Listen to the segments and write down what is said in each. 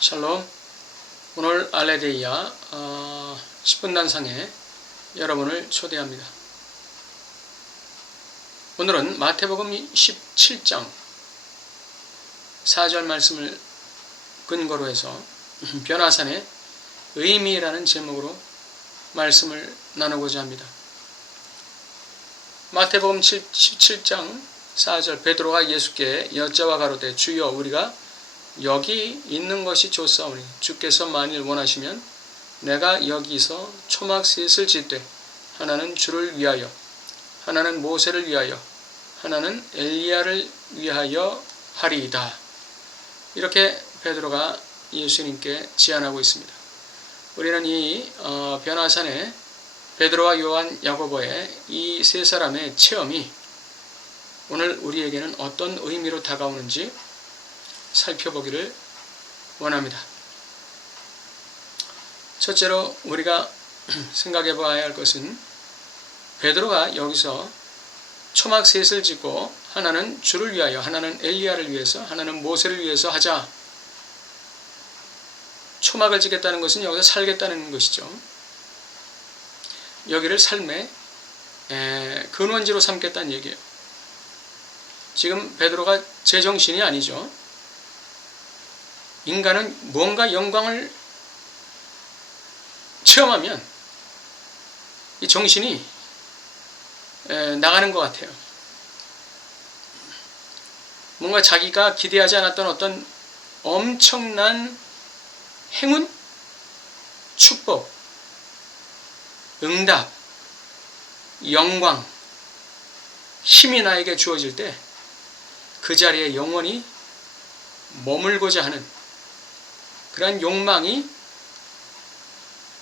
샬롬. 오늘 알레데이아 10분 단상에 여러분을 초대합니다. 오늘은 마태복음 17장 4절 말씀을 근거로 해서 변화산의 의미라는 제목으로 말씀을 나누고자 합니다. 마태복음 17장 4절 베드로가 예수께 여자와 가로되 주여 우리가 여기 있는 것이 좋사오니 주께서 만일 원하시면 내가 여기서 초막셋을 짓되 하나는 주를 위하여 하나는 모세를 위하여 하나는 엘리야를 위하여 하리이다. 이렇게 베드로가 예수님께 제안하고 있습니다. 우리는 이 변화산에 베드로와 요한, 야고보의 이 세 사람의 체험이 오늘 우리에게는 어떤 의미로 다가오는지 살펴보기를 원합니다. 첫째로 우리가 생각해 봐야 할 것은 베드로가 여기서 초막셋을 짓고 하나는 주를 위하여 하나는 엘리야를 위해서 하나는 모세를 위해서 하자. 초막을 짓겠다는 것은 여기서 살겠다는 것이죠. 여기를 삶의 근원지로 삼겠다는 얘기예요. 지금 베드로가 제정신이 아니죠. 인간은 무언가 영광을 체험하면 이 정신이 나가는 것 같아요. 뭔가 자기가 기대하지 않았던 어떤 엄청난 행운, 축복, 응답, 영광, 힘이 나에게 주어질 때 그 자리에 영원히 머물고자 하는 그러한 욕망이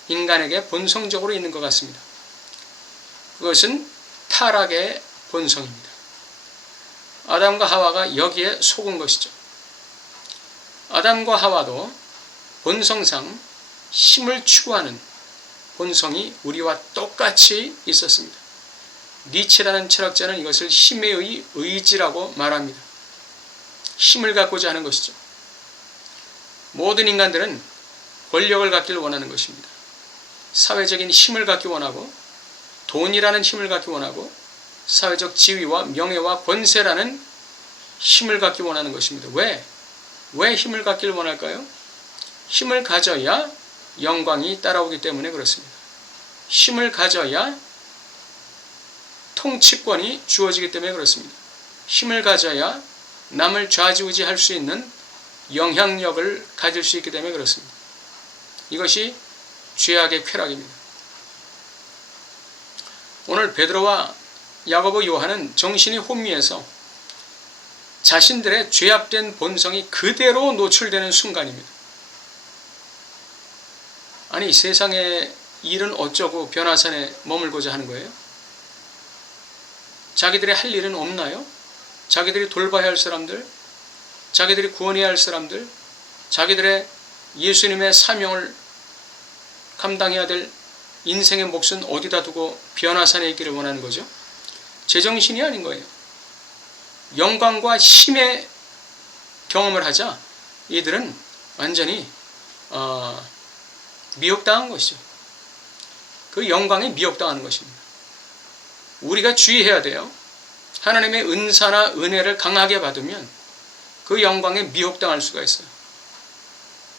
인간에게 본성적으로 있는 것 같습니다. 그것은 타락의 본성입니다. 아담과 하와가 여기에 속은 것이죠. 아담과 하와도 본성상 힘을 추구하는 본성이 우리와 똑같이 있었습니다. 니체라는 철학자는 이것을 힘의 의지라고 말합니다. 힘을 갖고자 하는 것이죠. 모든 인간들은 권력을 갖기를 원하는 것입니다. 사회적인 힘을 갖기 원하고 돈이라는 힘을 갖기 원하고 사회적 지위와 명예와 권세라는 힘을 갖기 원하는 것입니다. 왜 힘을 갖기를 원할까요? 힘을 가져야 영광이 따라오기 때문에 그렇습니다. 힘을 가져야 통치권이 주어지기 때문에 그렇습니다. 힘을 가져야 남을 좌지우지할 수 있는 영향력을 가질 수 있기 때문에 그렇습니다. 이것이 죄악의 쾌락입니다. 오늘 베드로와 야고보, 요한은 정신이 혼미해서 자신들의 죄악된 본성이 그대로 노출되는 순간입니다. 아니 세상의 일은 어쩌고 변화산에 머물고자 하는 거예요? 자기들이 할 일은 없나요? 자기들이 돌봐야 할 사람들, 자기들이 구원해야 할 사람들, 자기들의 예수님의 사명을 감당해야 될 인생의 몫은 어디다 두고 변화산에 있기를 원하는 거죠? 제정신이 아닌 거예요. 영광과 힘의 경험을 하자 이들은 완전히 미혹당한 것이죠. 그 영광에 미혹당하는 것입니다. 우리가 주의해야 돼요. 하나님의 은사나 은혜를 강하게 받으면 그 영광에 미혹당할 수가 있어요.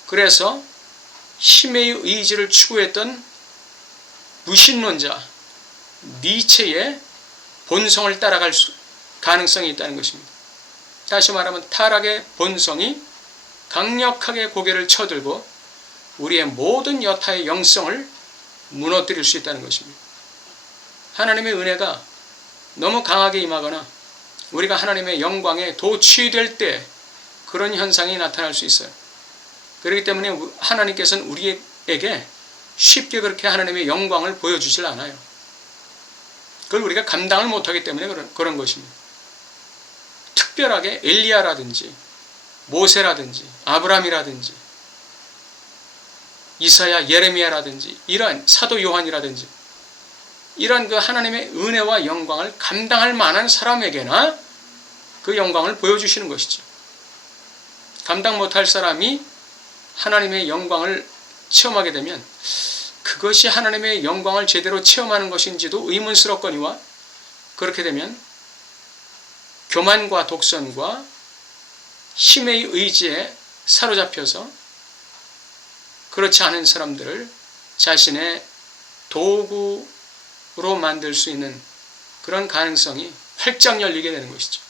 그래서 힘의 의지를 추구했던 무신론자 니체의 본성을 따라갈 가능성이 있다는 것입니다. 다시 말하면 타락의 본성이 강력하게 고개를 쳐들고 우리의 모든 여타의 영성을 무너뜨릴 수 있다는 것입니다. 하나님의 은혜가 너무 강하게 임하거나 우리가 하나님의 영광에 도취될 때 그런 현상이 나타날 수 있어요. 그렇기 때문에 하나님께서는 우리에게 쉽게 그렇게 하나님의 영광을 보여주질 않아요. 그걸 우리가 감당을 못하기 때문에 그런 것입니다. 특별하게 엘리야라든지 모세라든지 아브라함이라든지 이사야, 예레미야라든지 이러한 사도 요한이라든지 이러한 그 하나님의 은혜와 영광을 감당할 만한 사람에게나 그 영광을 보여주시는 것이죠. 감당 못할 사람이 하나님의 영광을 체험하게 되면 그것이 하나님의 영광을 제대로 체험하는 것인지도 의문스럽거니와, 그렇게 되면 교만과 독선과 힘의 의지에 사로잡혀서 그렇지 않은 사람들을 자신의 도구로 만들 수 있는 그런 가능성이 활짝 열리게 되는 것이죠.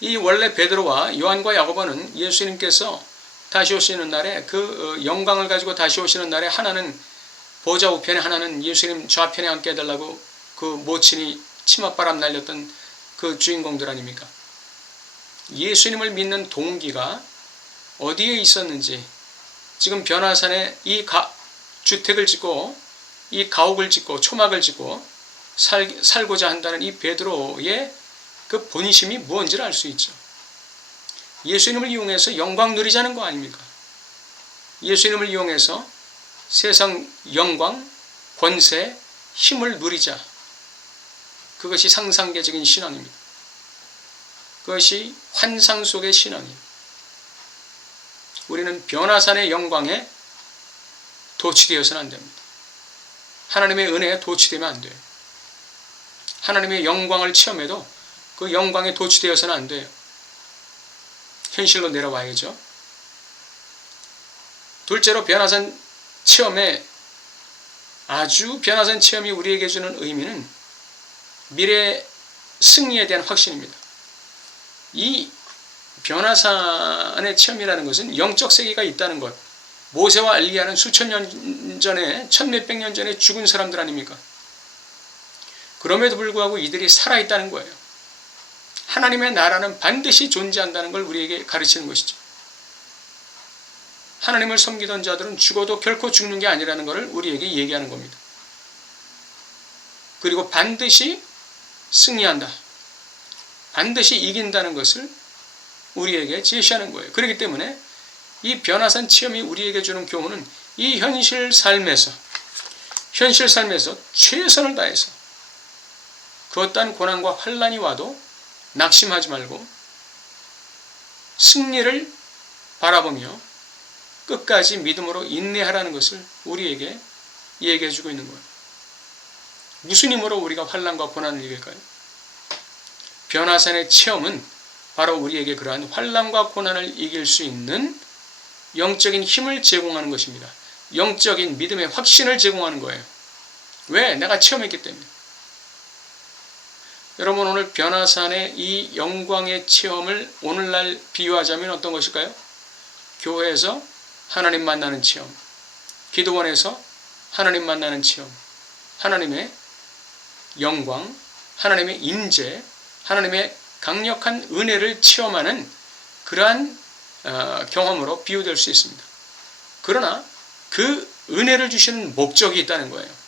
이 원래 베드로와 요한과 야고보는 예수님께서 다시 오시는 날에, 그 영광을 가지고 다시 오시는 날에 하나는 보좌 우편에, 하나는 예수님 좌편에 앉게 해달라고 그 모친이 치맛바람 날렸던 그 주인공들 아닙니까? 예수님을 믿는 동기가 어디에 있었는지, 지금 변화산에 이 주택을 짓고 이 가옥을 짓고 초막을 짓고 살고자 한다는 이 베드로의 그 본심이 무엇인지를 알 수 있죠. 예수님을 이용해서 영광 누리자는 거 아닙니까? 예수님을 이용해서 세상 영광, 권세, 힘을 누리자. 그것이 상상계적인 신앙입니다. 그것이 환상 속의 신앙이에요. 우리는 변화산의 영광에 도취되어서는 안 됩니다. 하나님의 은혜에 도취되면 안 돼요. 하나님의 영광을 체험해도 그 영광에 도취되어서는 안 돼요. 현실로 내려와야죠. 둘째로 변화산 체험에, 아주 변화산 체험이 우리에게 주는 의미는 미래 승리에 대한 확신입니다. 이 변화산의 체험이라는 것은 영적 세계가 있다는 것. 모세와 엘리야는 수천 년 전에, 천몇백 년 전에 죽은 사람들 아닙니까? 그럼에도 불구하고 이들이 살아있다는 거예요. 하나님의 나라는 반드시 존재한다는 걸 우리에게 가르치는 것이죠. 하나님을 섬기던 자들은 죽어도 결코 죽는 게 아니라는 것을 우리에게 얘기하는 겁니다. 그리고 반드시 승리한다, 반드시 이긴다는 것을 우리에게 제시하는 거예요. 그렇기 때문에 이 변화산 체험이 우리에게 주는 교훈은 이 현실 삶에서 최선을 다해서 그 어떠한 고난과 환난이 와도 낙심하지 말고 승리를 바라보며 끝까지 믿음으로 인내하라는 것을 우리에게 얘기해 주고 있는 거예요. 무슨 힘으로 우리가 환난과 고난을 이길까요? 변화산의 체험은 바로 우리에게 그러한 환난과 고난을 이길 수 있는 영적인 힘을 제공하는 것입니다. 영적인 믿음의 확신을 제공하는 거예요. 왜? 내가 체험했기 때문에. 여러분, 오늘 변화산의 이 영광의 체험을 오늘날 비유하자면 어떤 것일까요? 교회에서 하나님 만나는 체험, 기도원에서 하나님 만나는 체험, 하나님의 영광, 하나님의 임재, 하나님의 강력한 은혜를 체험하는 그러한 경험으로 비유될 수 있습니다. 그러나 그 은혜를 주시는 목적이 있다는 거예요.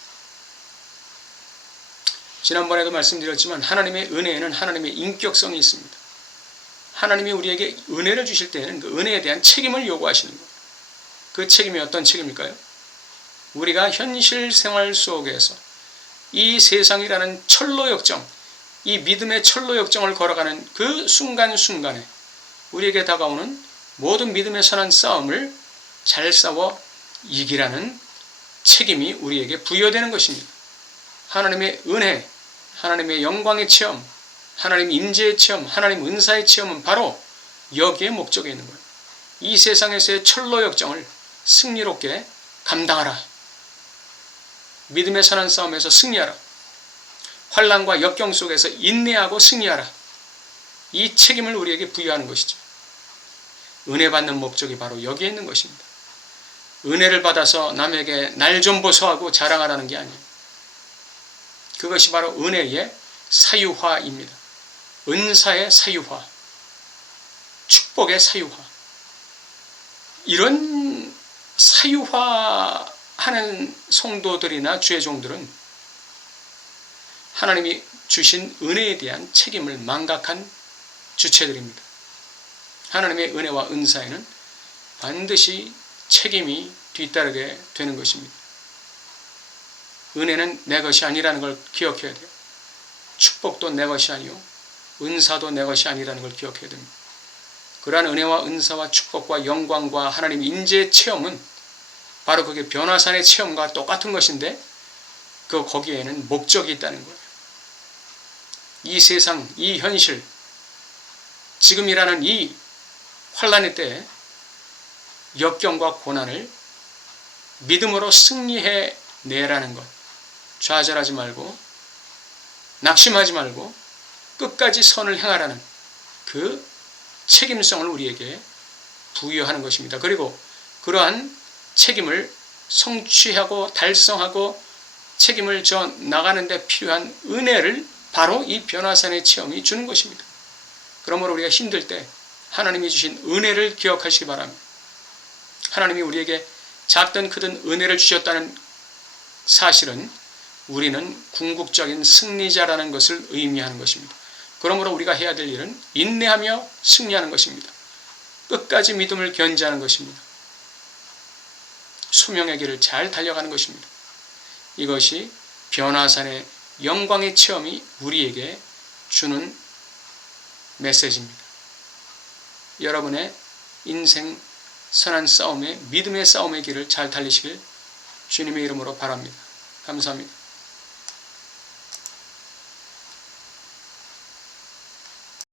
지난번에도 말씀드렸지만 하나님의 은혜에는 하나님의 인격성이 있습니다. 하나님이 우리에게 은혜를 주실 때에는 그 은혜에 대한 책임을 요구하시는 거예요. 그 책임이 어떤 책임일까요? 우리가 현실 생활 속에서 이 세상이라는 철로역정, 이 믿음의 철로역정을 걸어가는 그 순간순간에 우리에게 다가오는 모든 믿음의 선한 싸움을 잘 싸워 이기라는 책임이 우리에게 부여되는 것입니다. 하나님의 은혜, 하나님의 영광의 체험, 하나님 임재의 체험, 하나님 은사의 체험은 바로 여기에 목적에 있는 거예요. 이 세상에서의 철로역정을 승리롭게 감당하라. 믿음의 선한 싸움에서 승리하라. 환난과 역경 속에서 인내하고 승리하라. 이 책임을 우리에게 부여하는 것이죠. 은혜 받는 목적이 바로 여기에 있는 것입니다. 은혜를 받아서 남에게 날 좀 보소하고 자랑하라는 게 아니에요. 그것이 바로 은혜의 사유화입니다. 은사의 사유화, 축복의 사유화. 이런 사유화하는 성도들이나 주의 종들은 하나님이 주신 은혜에 대한 책임을 망각한 주체들입니다. 하나님의 은혜와 은사에는 반드시 책임이 뒤따르게 되는 것입니다. 은혜는 내 것이 아니라는 걸 기억해야 돼요. 축복도 내 것이 아니요, 은사도 내 것이 아니라는 걸 기억해야 됩니다. 그러한 은혜와 은사와 축복과 영광과 하나님 인재의 체험은 바로 그게 변화산의 체험과 똑같은 것인데 거기에는 목적이 있다는 거예요. 이 세상, 이 현실, 지금이라는 이 환란의 때에 역경과 고난을 믿음으로 승리해 내라는 것. 좌절하지 말고 낙심하지 말고 끝까지 선을 행하라는 그 책임성을 우리에게 부여하는 것입니다. 그리고 그러한 책임을 성취하고 달성하고 책임을 져 나가는 데 필요한 은혜를 바로 이 변화산의 체험이 주는 것입니다. 그러므로 우리가 힘들 때 하나님이 주신 은혜를 기억하시기 바랍니다. 하나님이 우리에게 작든 크든 은혜를 주셨다는 사실은 우리는 궁극적인 승리자라는 것을 의미하는 것입니다. 그러므로 우리가 해야 될 일은 인내하며 승리하는 것입니다. 끝까지 믿음을 견지하는 것입니다. 소명의 길을 잘 달려가는 것입니다. 이것이 변화산의 영광의 체험이 우리에게 주는 메시지입니다. 여러분의 인생 선한 싸움의 믿음의 싸움의 길을 잘 달리시길 주님의 이름으로 바랍니다. 감사합니다.